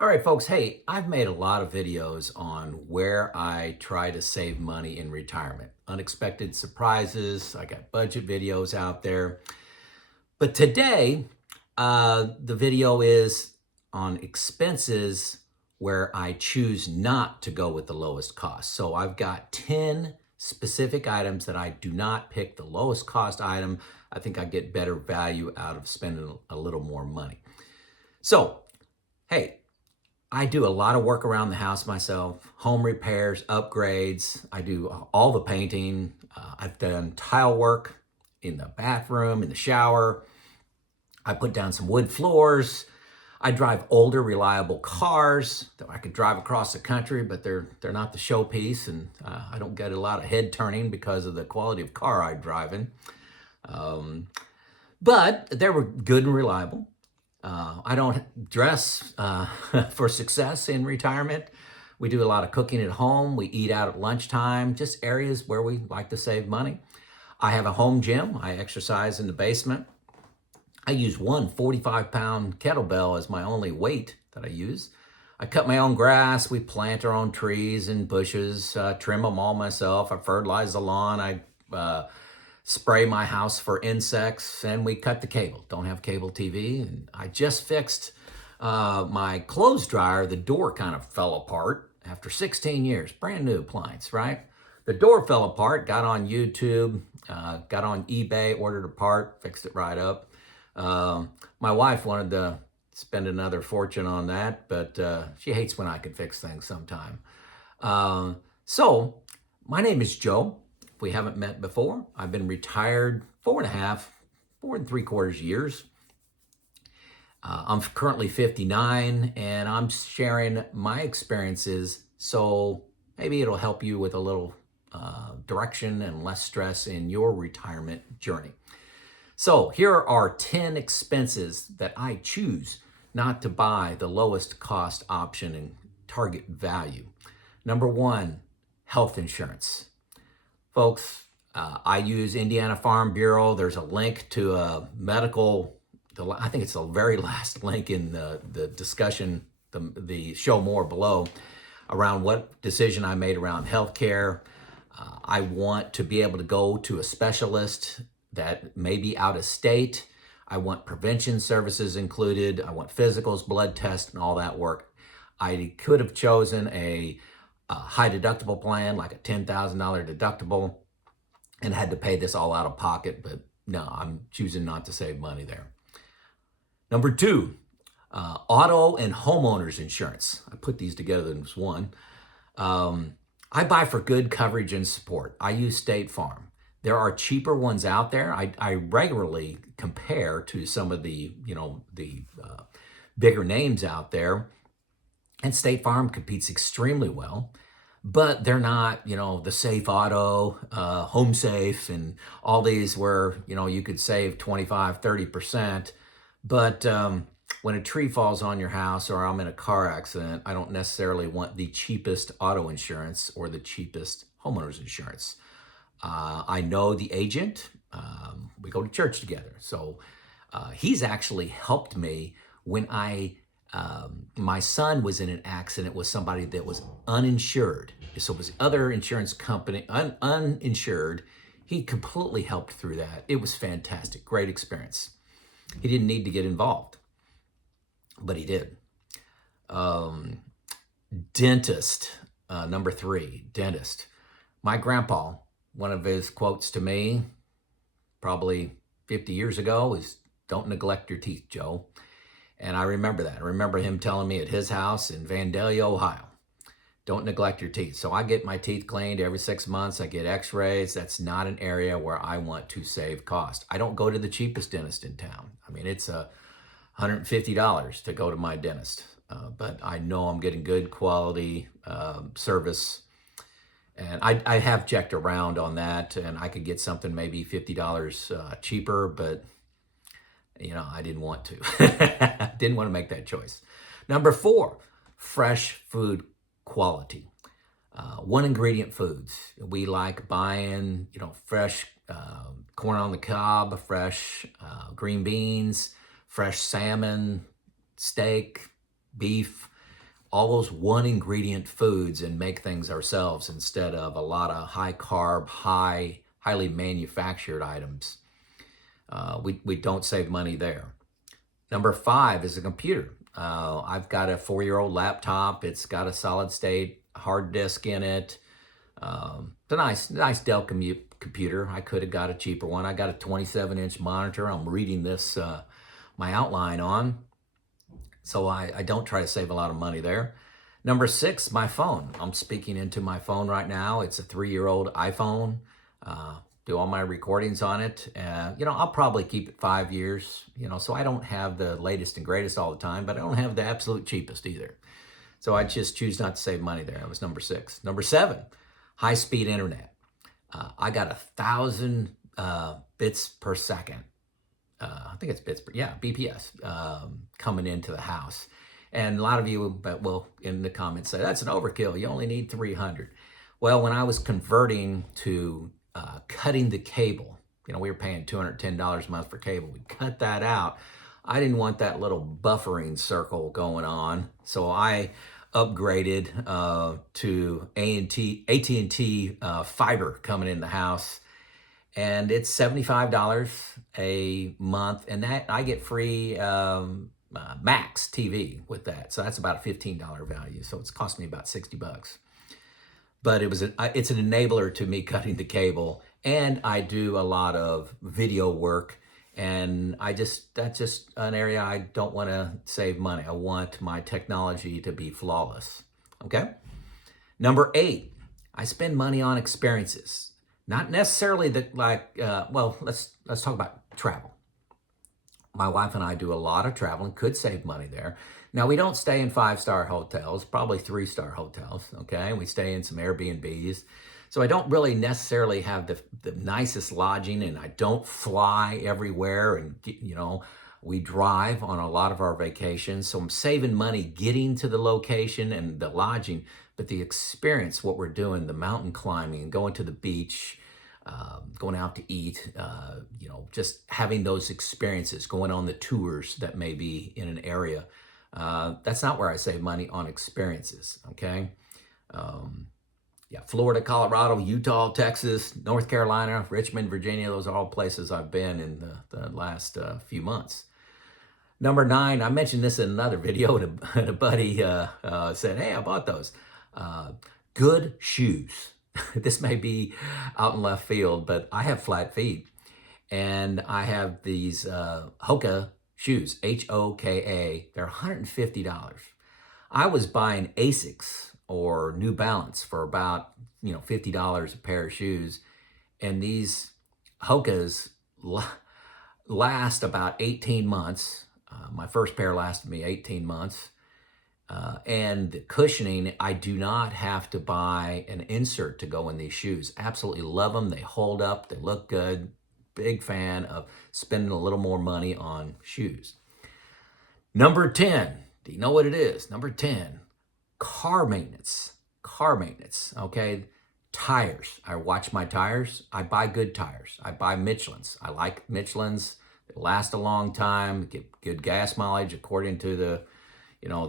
All right, folks. Hey, I've made a lot of videos on where I try to save money in retirement. Unexpected surprises. I got budget videos out there. But today, the video is on expenses where I choose not to go with the lowest cost. So I've got 10 specific items that I do not pick the lowest cost item. I think I get better value out of spending a little more money. So, hey, I do a lot of work around the house myself, home repairs, upgrades. I do all the painting. I've done tile work in the bathroom, in the shower. I put down some wood floors. I drive older, reliable cars that I could drive across the country, but they're not the showpiece, and I don't get a lot of head turning because of the quality of car I drive in. Um, but they were good and reliable. I don't dress for success in retirement. We do a lot of cooking at home. We eat out at lunchtime, just areas where we like to save money. I have a home gym. I exercise in the basement. I use one 45-pound kettlebell as my only weight that I use. I cut my own grass. We plant our own trees and bushes, trim them all myself. I fertilize the lawn. I spray my house for insects, and we cut the cable. Don't have cable TV. And I just fixed my clothes dryer. The door kind of fell apart after 16 years. Brand new appliance, right? The door fell apart, got on YouTube, got on eBay, ordered a part, fixed it right up. My wife wanted to spend another fortune on that, but she hates when I can fix things sometime. So my name is Joe. If we haven't met before, I've been retired 4.3 years. I'm currently 59, and I'm sharing my experiences, so maybe it'll help you with a little direction and less stress in your retirement journey. So here are 10 expenses that I choose not to buy the lowest cost option and target value. Number one, health insurance. Folks, I use Indiana Farm Bureau. There's a link to a medical, I think it's the very last link in the discussion, the show more below, around what decision I made around healthcare. I want to be able to go to a specialist that may be out of state. I want prevention services included. I want physicals, blood tests, and all that work. I could have chosen a high deductible plan, like a $10,000 deductible, and had to pay this all out of pocket, but no, I'm choosing not to save money there. Number two, auto and homeowners insurance. I put these together as one. I buy for good coverage and support. I use State Farm. There are cheaper ones out there. I regularly compare to some of the bigger names out there, and State Farm competes extremely well, but they're not, the Safe Auto, Home Safe, and all these where, you could save 25, 30%. But when a tree falls on your house or I'm in a car accident, I don't necessarily want the cheapest auto insurance or the cheapest homeowners insurance. I know the agent. We go to church together. So he's actually helped me when my son was in an accident with somebody that was uninsured. So it was other insurance company, uninsured. He completely helped through that. It was fantastic. Great experience. He didn't need to get involved, but he did. Dentist, number three, dentist. My grandpa, one of his quotes to me, probably 50 years ago, is "Don't neglect your teeth, Joe." And I remember that. I remember him telling me at his house in Vandalia, Ohio, don't neglect your teeth. So I get my teeth cleaned every 6 months. I get x-rays. That's not an area where I want to save cost. I don't go to the cheapest dentist in town. I mean, it's $150 to go to my dentist. But I know I'm getting good quality service. And I have checked around on that, and I could get something maybe $50 cheaper, but I didn't want to. Didn't want to make that choice. Number four, fresh food quality. One ingredient foods. We like buying, fresh corn on the cob, fresh green beans, fresh salmon, steak, beef. all those one ingredient foods and make things ourselves instead of a lot of high carb, highly manufactured items. We don't save money there. Number 5 is a computer. I've got a 4-year-old laptop. It's got a solid state hard disk in it. It's a nice Dell computer. I could have got a cheaper one. I got a 27-inch monitor. I'm reading this, my outline on. So I don't try to save a lot of money there. Number 6, my phone. I'm speaking into my phone right now. It's a 3-year-old iPhone. Do all my recordings on it. I'll probably keep it 5 years, so I don't have the latest and greatest all the time, but I don't have the absolute cheapest either. So I just choose not to save money there. That was number 6. Number 7, high-speed internet. I got 1,000 bits per second. I think it's BPS, coming into the house. And a lot of you will, in the comments, say, that's an overkill. You only need 300. Well, when I was converting to cutting the cable, we were paying $210 a month for cable. We cut that out. I didn't want that little buffering circle going on. So I upgraded to AT&T fiber coming in the house. And it's $75 a month, and that I get free Max TV with that. So that's about a $15 value. So it's cost me about $60. But it's an enabler to me cutting the cable, and I do a lot of video work, and that's just an area I don't want to save money. I want my technology to be flawless. Okay. Number 8, I spend money on experiences. Not necessarily let's talk about travel. My wife and I do a lot of traveling, could save money there. Now, we don't stay in 5-star hotels, probably 3-star hotels, okay? We stay in some Airbnbs. So I don't really necessarily have the nicest lodging, and I don't fly everywhere, and, we drive on a lot of our vacations. So I'm saving money getting to the location and the lodging, but the experience, what we're doing, the mountain climbing, going to the beach, going out to eat, just having those experiences, going on the tours that may be in an area. That's not where I save money on experiences, okay? Florida, Colorado, Utah, Texas, North Carolina, Richmond, Virginia, those are all places I've been in the last few months. Number 9, I mentioned this in another video, and a buddy said, hey, I bought those. Good shoes. This may be out in left field, but I have flat feet, and I have these Hoka shoes, Hoka. They're $150. I was buying Asics or New Balance for about $50 a pair of shoes, and these Hokas last about 18 months. My first pair lasted me 18 months. And the cushioning, I do not have to buy an insert to go in these shoes. Absolutely love them. They hold up. They look good. Big fan of spending a little more money on shoes. Number 10. Do you know what it is? Number 10. Car maintenance. Car maintenance. Okay. Tires. I watch my tires. I buy good tires. I buy Michelin's. I like Michelin's. They last a long time. Get good gas mileage according to the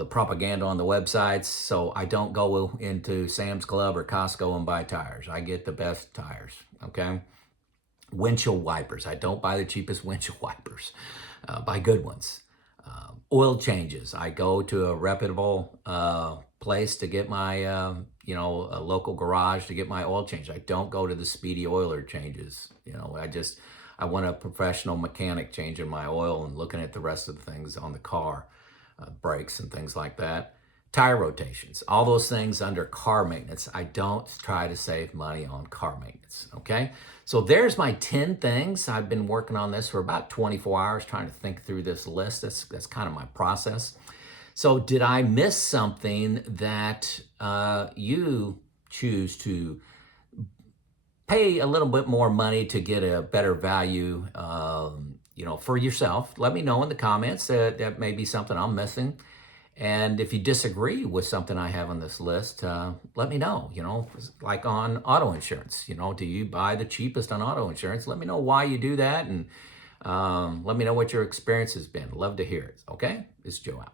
propaganda on the websites. So I don't go into Sam's Club or Costco and buy tires. I get the best tires, okay? Windshield wipers. I don't buy the cheapest windshield wipers. Buy good ones. Oil changes. I go to a reputable place to get my, a local garage to get my oil change. I don't go to the Speedy Oiler changes. I want a professional mechanic changing my oil and looking at the rest of the things on the car. Brakes and things like that. Tire rotations, all those things under car maintenance. I don't try to save money on car maintenance, okay? So there's my 10 things. I've been working on this for about 24 hours trying to think through this list. That's kind of my process. So did I miss something that you choose to pay a little bit more money to get a better value for yourself? Let me know in the comments. That may be something I'm missing. And if you disagree with something I have on this list, let me know, like on auto insurance. Do you buy the cheapest on auto insurance? Let me know why you do that, and let me know what your experience has been. Love to hear it. Okay? It's Joe out.